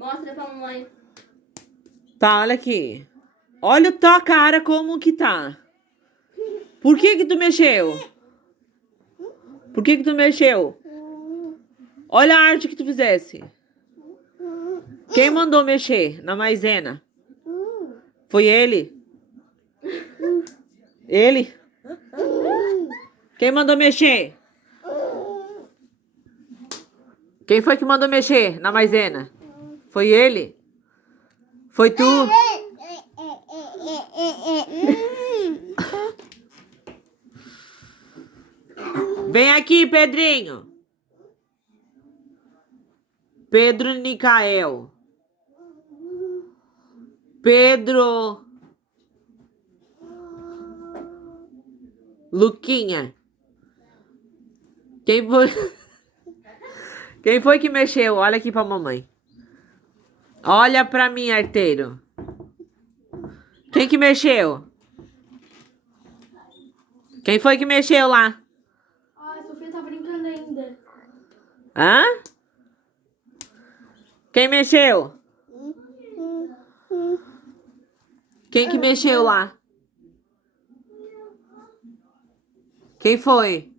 Mostra pra mamãe. Tá, olha aqui. Olha a tua cara como que tá. Por que tu mexeu? Por que tu mexeu? Olha a arte que tu fizesse. Quem mandou mexer na maisena? Foi ele? Ele? Quem mandou mexer? Quem foi que mandou mexer na maisena? Foi ele? Foi tu? Vem aqui, Pedrinho. Pedro Nicael. Pedro. Luquinha. Quem foi? Quem foi que mexeu? Olha aqui pra mamãe. Olha pra mim, arteiro. Quem que mexeu? Quem foi que mexeu lá? Ai, a Sofia tá brincando ainda. Hã? Quem mexeu? Quem que mexeu lá? Quem foi?